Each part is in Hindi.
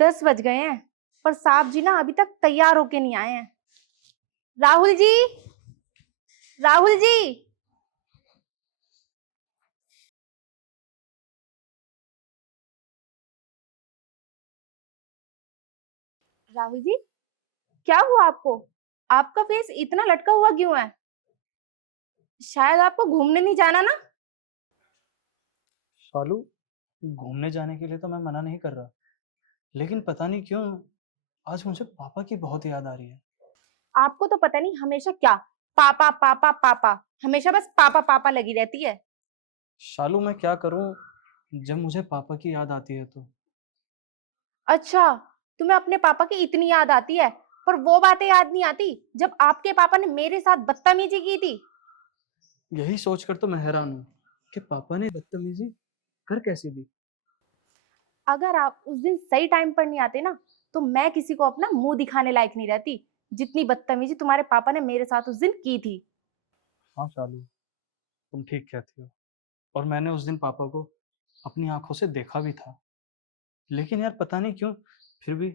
10 बज गए हैं पर साहब जी ना अभी तक तैयार होके नहीं आए हैं। राहुल जी, राहुल जी, राहुल जी, क्या हुआ आपको? आपका फेस इतना लटका हुआ क्यों है? शायद आपको घूमने नहीं जाना ना? शालू, घूमने जाने के लिए तो मैं मना नहीं कर रहा, लेकिन पता नहीं क्यों आज मुझे पापा की बहुत याद आ रही है। आपको तो पता नहीं हमेशा क्या पापा पापा पापा, हमेशा बस पापा पापा लगी रहती है। शालू, मैं क्या करूं जब मुझे पापा की याद आती है तो। अच्छा, तुम्हें अपने पापा की इतनी याद आती है, पर वो बातें याद नहीं आती जब आपके पापा ने मेरे साथ बदतमीजी की थी। यही सोचकर तो मैं हैरान हूं कि पापा ने बदतमीजी कर कैसे दी। अगर आप उस दिन सही टाइम पर नहीं आते ना, तो मैं किसी को अपना मुंह दिखाने लायक नहीं रहती, जितनी बदतमीजी तुम्हारे पापा ने मेरे साथ उस दिन की थी। हाँ शालू, तुम ठीक कहती हो, और मैंने उस दिन पापा को अपनी आंखों से देखा भी था। लेकिन यार पता नहीं क्यों फिर भी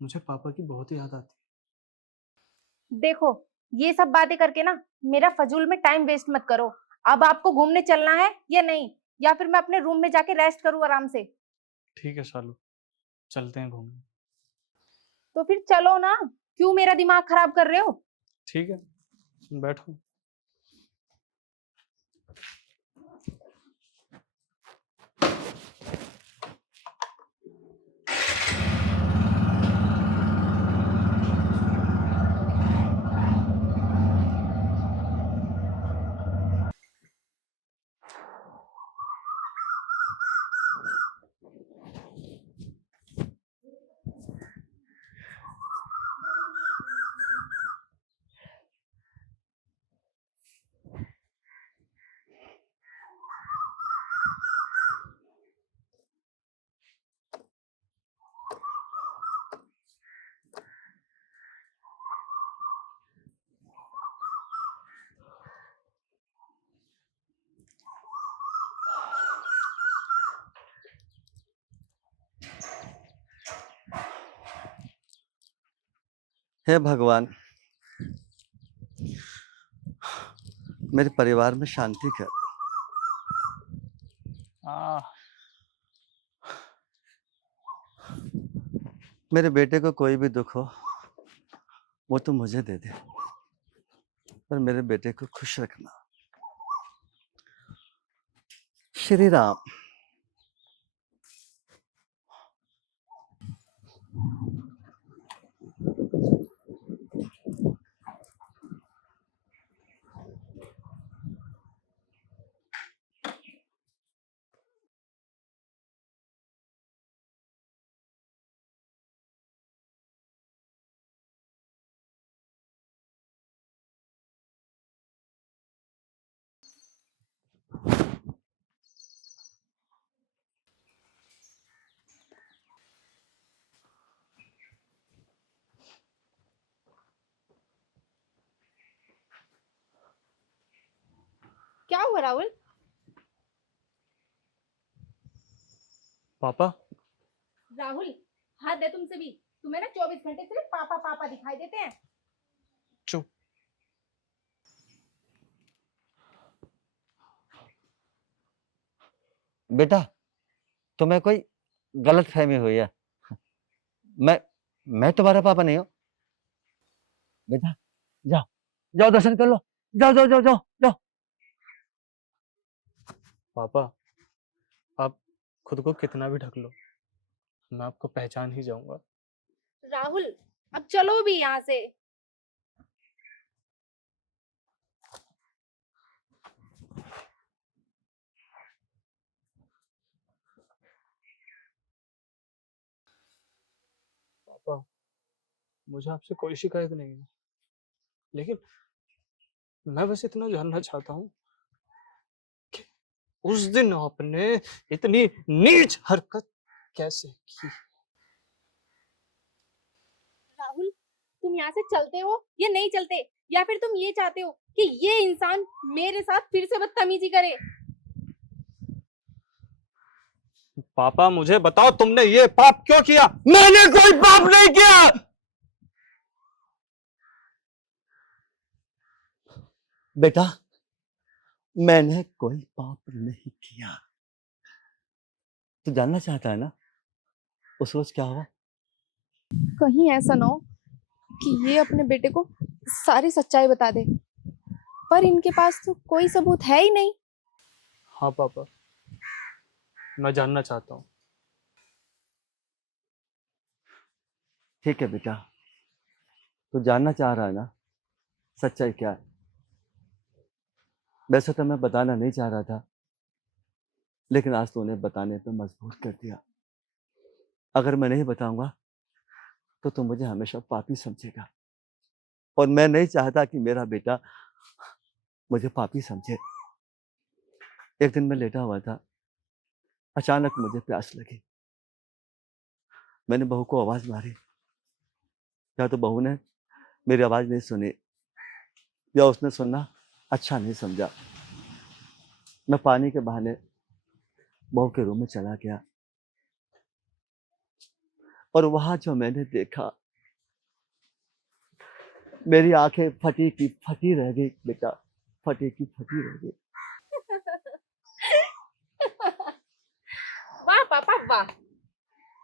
मुझे पापा की बहुत याद आती देखो, ये सब बातें करके ना मेरा फजूल में टाइम वेस्ट मत करो। अब आपको घूमने चलना है या नहीं, या फिर मैं अपने रूम में जाके रेस्ट करूं आराम से? है। ठीक है शालू, चलते हैं घूमने। तो फिर चलो ना, क्यों मेरा दिमाग खराब कर रहे हो? ठीक है, बैठो। हे भगवान, मेरे परिवार में शांति कर। आ, मेरे बेटे को कोई भी दुख हो वो तो मुझे दे दे, पर मेरे बेटे को खुश रखना। श्री राम। क्या हुआ राहुल? पापा। राहुल, हद है तुमसे भी। तुम्हें ना 24 घंटे सिर्फ पापा पापा दिखाई देते हैं। चुप। बेटा, तुम्हें कोई गलत फहमी हुई है। मैं मैं तुम्हारा पापा नहीं हूँ। बेटा, जाओ, जाओ दर्शन कर लो। जाओ जाओ जाओ जाओ जाओ। पापा, आप खुद को कितना भी ढक लो, मैं आपको पहचान ही जाऊंगा। राहुल, अब चलो भी यहाँ से। पापा, मुझे आपसे कोई शिकायत नहीं है, लेकिन मैं बस इतना जानना चाहता हूँ कि उस दिन आपने इतनी नीच हरकत कैसे की। राहुल, तुम यहाँ से चलते हो या नहीं चलते, या फिर तुम ये चाहते हो कि ये इंसान मेरे साथ फिर से बदतमीजी करे? पापा मुझे बताओ, तुमने ये पाप क्यों किया? मैंने कोई पाप नहीं किया। बेटा, मैंने कोई पाप नहीं किया। तू जानना चाहता है ना उस रोज क्या हुआ? कहीं ऐसा ना हो कि ये अपने बेटे को सारी सच्चाई बता दे, पर इनके पास तो कोई सबूत है ही नहीं। हाँ पापा, मैं जानना चाहता हूँ। ठीक है बेटा, तू जानना चाह रहा है ना सच्चाई क्या है। वैसे तो मैं बताना नहीं चाह रहा था, लेकिन आज तूने बताने पे मजबूर कर दिया। अगर मैं नहीं बताऊंगा तो तू मुझे हमेशा पापी समझेगा, और मैं नहीं चाहता कि मेरा बेटा मुझे पापी समझे। एक दिन मैं लेटा हुआ था, अचानक मुझे प्यास लगी। मैंने बहू को आवाज मारी, या तो बहू ने मेरी आवाज नहीं सुनी, या उसने सुनना अच्छा नहीं समझा। मैं पानी के बहाने बहू के रूम में चला गया, और वहां जो मैंने देखा, मेरी आंखें फटी की फटी रह गई बेटा, फटी की फटी रह गई। वाह पापा वाह,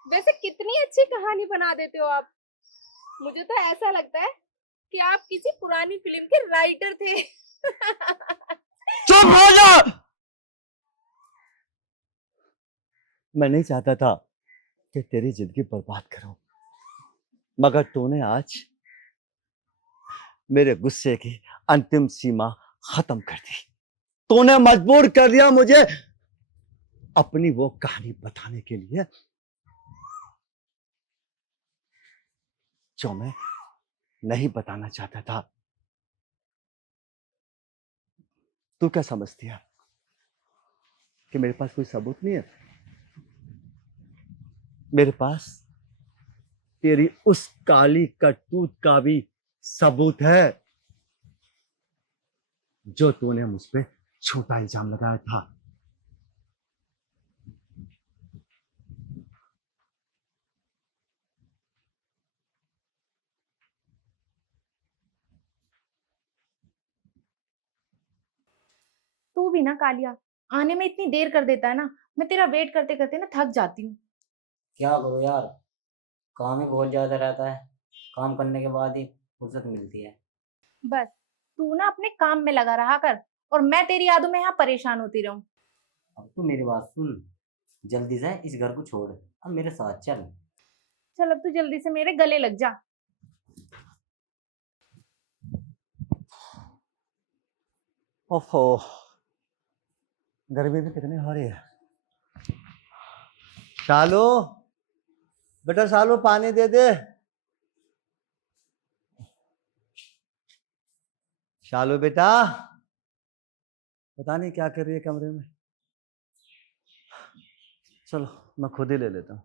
वैसे कितनी अच्छी कहानी बना देते हो आप। मुझे तो ऐसा लगता है कि आप किसी पुरानी फिल्म के राइटर थे। चुप हो जा। मैं नहीं चाहता था कि तेरी जिंदगी बर्बाद करूं, मगर तूने आज मेरे गुस्से की अंतिम सीमा खत्म कर दी। तूने मजबूर कर दिया मुझे अपनी वो कहानी बताने के लिए जो मैं नहीं बताना चाहता था। तू क्या समझती है कि मेरे पास कोई सबूत नहीं है? मेरे पास तेरी उस काली करतूत का भी सबूत है जो तूने मुझ पे झूठा इल्जाम लगाया था। तू भी ना कालिया, आने में इतनी देर कर देता है ना, मैं तेरा वेट करते करते ना थक जाती हूँ। क्या करो यार, काम ही बहुत ज्यादा रहता है। काम करने के बाद ही फुर्सत मिलती है। बस तू ना अपने काम में लगा रहा कर, और मैं तेरी यादों में यहाँ परेशान होती रहूं। अब तू मेरी बात सुन, जल्दी से इस घर को छोड़, अब मेरे साथ चल। चल अब तू जल्दी से मेरे गले लग जा। ओहो, गर्मी भी कितनी हो रही है। शालू, बेटा शालू पानी दे दे। शालू बेटा, पता नहीं क्या कर रही है कमरे में। चलो मैं खुद ही ले लेता हूँ।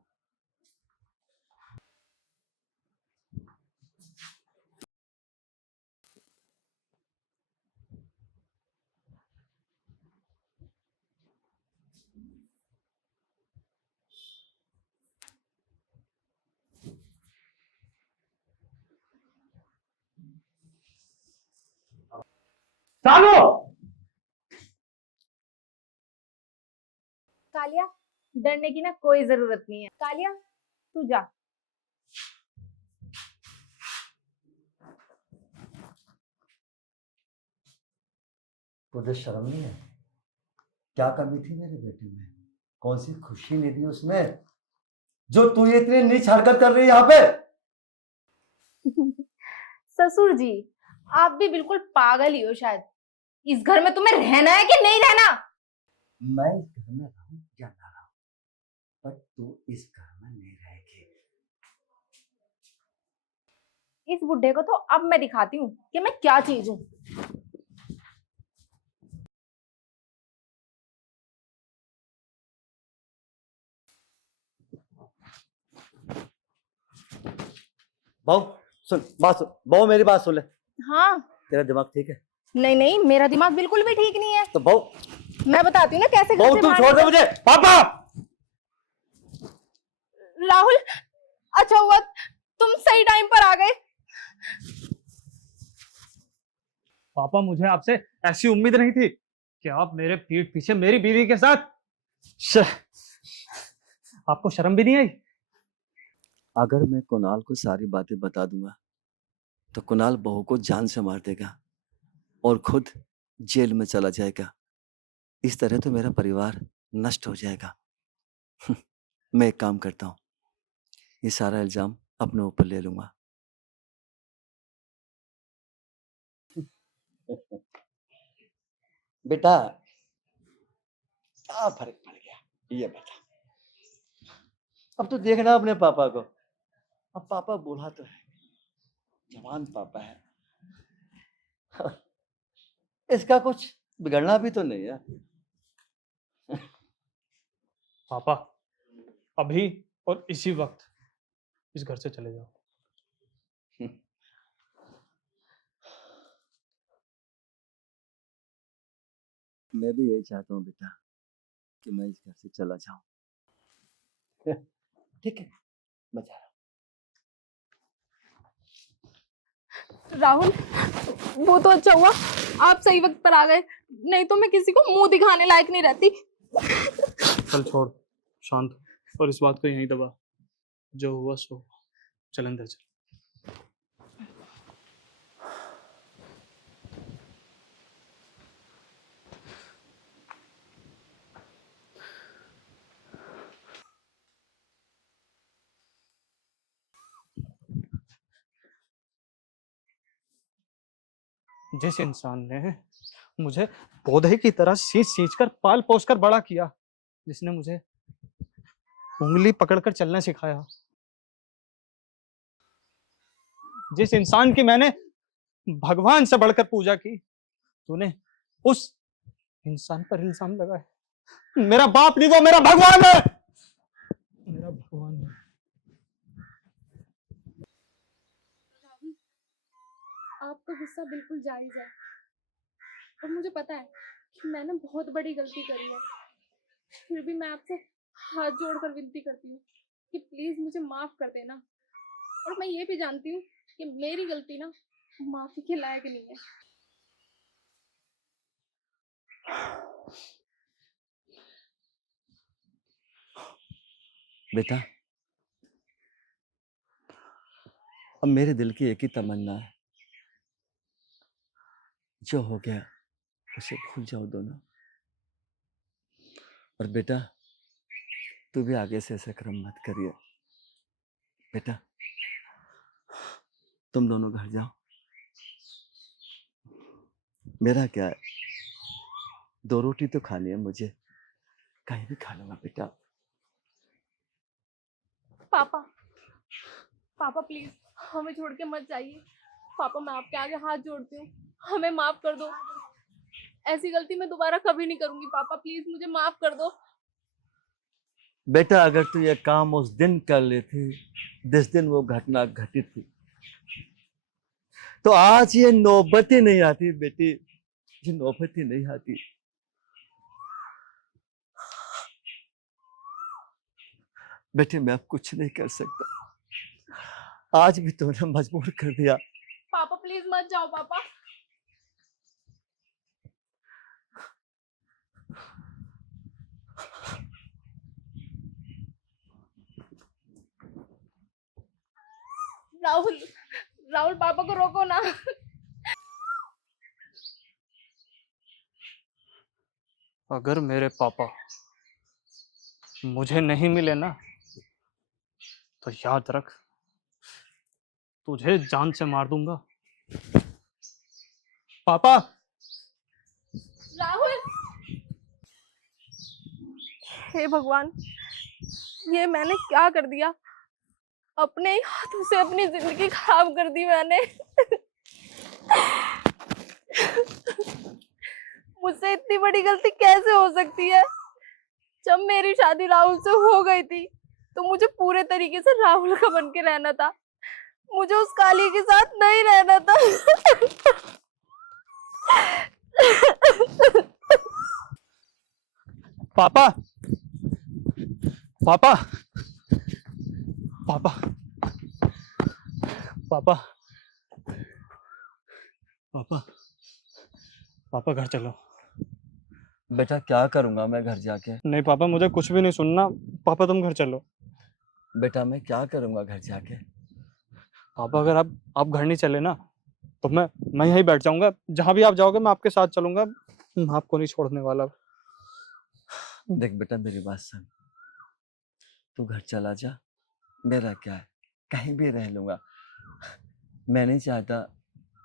सालो, कालिया, डरने की ना कोई जरूरत नहीं है। कालिया तू जा। तुझे शर्म नहीं है? क्या कमी थी मेरे बेटे में? कौन सी खुशी नहीं दी उसमें जो तू ये इतनी नीच हरकत कर रही है यहाँ पे? ससुर जी, आप भी बिल्कुल पागल ही हो शायद। इस घर में तुम्हें रहना है कि नहीं रहना? मैं इस घर में रहूं या ना रहूं, पर तू इस घर में नहीं रहेगी। इस बुढ़े को तो अब मैं दिखाती हूँ कि मैं क्या चीज हूँ। बहू सुन, बात सुन बहू, मेरी बात सुन ले। हाँ। तेरा दिमाग ठीक है? नहीं नहीं, मेरा दिमाग बिल्कुल भी ठीक नहीं है। तो बहू, मैं बताती हूँ ना कैसे घर बहू से तू बाहर छोड़ दे निकल- मुझे। पापा, राहुल, अच्छा हुआ तुम सही टाइम पर आ गए। पापा, मुझे आपसे ऐसी उम्मीद नहीं थी कि आप मेरे पीठ पीछे मेरी बीवी के साथ। आपको शर्म भी नहीं आई? अगर मैं कुणाल को सारी बातें बता दूंगा तो कुणाल बहू को जान से मार देगा और खुद जेल में चला जाएगा। इस तरह तो मेरा परिवार नष्ट हो जाएगा। मैं एक काम करता हूँ, ये सारा इल्जाम अपने ऊपर ले लूंगा। बेटा, क्या फर्क पड़ गया ये बता। अब तो देखना अपने पापा को। अब पापा बूढ़ा तो है, जवान पापा है। इसका कुछ बिगड़ना भी तो नहीं है। पापा, अभी और इसी वक्त इस घर से चले जाओ। मैं भी यही चाहता हूँ बेटा कि मैं इस घर से चला जाऊं। ठीक है, मैं जा रहा हूँ। राहुल, वो तो अच्छा हुआ आप सही वक्त पर आ गए, नहीं तो मैं किसी को मुंह दिखाने लायक नहीं रहती। चल छोड़, शांत हो और इस बात को यहीं दबा। जो हुआ सो हुआ। चल अंदर चल। जिस इंसान ने मुझे पौधे की तरह सींच सींच कर पाल पोस कर बड़ा किया, जिसने मुझे उंगली पकड़कर चलना सिखाया, जिस इंसान की मैंने भगवान से बढ़कर पूजा की, तूने उस इंसान पर इल्जाम लगाए। मेरा बाप नहीं, वो मेरा भगवान है। मेरा भगवान है। आपका गुस्सा बिल्कुल जायज है और मुझे पता है कि मैंने बहुत बड़ी गलती करी है, फिर भी मैं आपसे हाथ जोड़कर विनती करती हूँ कि प्लीज मुझे माफ कर देना। और मैं ये भी जानती हूँ कि मेरी गलती ना माफी के लायक नहीं है। बेटा, अब मेरे दिल की एक ही तमन्ना है, जो हो गया उसे भूल जाओ दोनों। और बेटा, तू भी आगे से ऐसा कर्म मत करिए। बेटा, तुम दोनों घर जाओ, मेरा क्या है, 2 रोटी तो खानी है मुझे, कहीं भी खा लूंगा बेटा। पापा, पापा प्लीज हमें छोड़ के मत जाइए। पापा मैं आपके आगे हाथ जोड़ती हूँ, हमें माफ कर दो। ऐसी गलती मैं दोबारा कभी नहीं करूंगी। पापा प्लीज मुझे माफ कर दो। बेटा, अगर तू ये काम उस दिन कर लेती जिस दिन वो घटना घटित थी, तो आज ये नौबत ही नहीं आती बेटी, ये नौबत ही नहीं आती। बेटे, मैं अब कुछ नहीं कर सकता, आज भी तूने मजबूर कर दिया। पापा प्लीज मत जाओ। पापा राहुल, राहुल पापा को रोको ना। अगर मेरे पापा मुझे नहीं मिले ना, तो याद रख, तुझे जान से मार दूंगा। पापा! राहुल, हे भगवान, ये मैंने क्या कर दिया? अपने ही हाथों से अपनी जिंदगी खराब कर दी मैंने। मुझसे इतनी बड़ी गलती कैसे हो सकती है? जब मेरी शादी राहुल से हो गई थी तो मुझे पूरे तरीके से राहुल का बन के रहना था, मुझे उस काली के साथ नहीं रहना था। पापा! पापा! पापा पापा पापा पापा घर चलो। बेटा क्या करूंगा मैं घर जाके? नहीं पापा, मुझे कुछ भी नहीं सुनना। पापा तुम घर चलो। बेटा मैं क्या करूंगा घर जाके? पापा अगर आप घर नहीं चले ना तो मैं यहीं बैठ जाऊंगा। जहां भी आप जाओगे मैं आपके साथ चलूंगा। मैं आपको नहीं छोड़ने वाला। देख बेटा मेरी बात सुन, तू घर चला जा, मेरा क्या है, कहीं भी रह लूंगा। मैं नहीं चाहता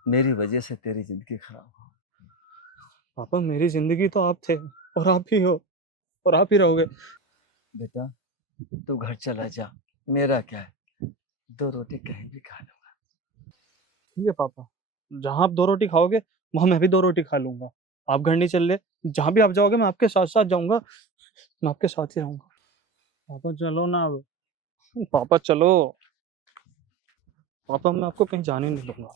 मेरी वजह से तेरी जिंदगी खराब हो। पापा मेरी जिंदगी तो आप थे और आप ही हो और आप ही रहोगे। बेटा तू घर चला जा, मेरा क्या है, 2 रोटी कहीं भी खा लूंगा। ठीक है पापा, जहां आप 2 रोटी खाओगे वहां मैं भी 2 रोटी खा लूंगा। आप घर नहीं चल रहे, जहां भी आप जाओगे मैं आपके साथ साथ जाऊंगा। मैं आपके साथ ही रहूंगा। पापा चलो ना अब। पापा चलो। पापा मैं आपको कहीं जाने नहीं दूंगा।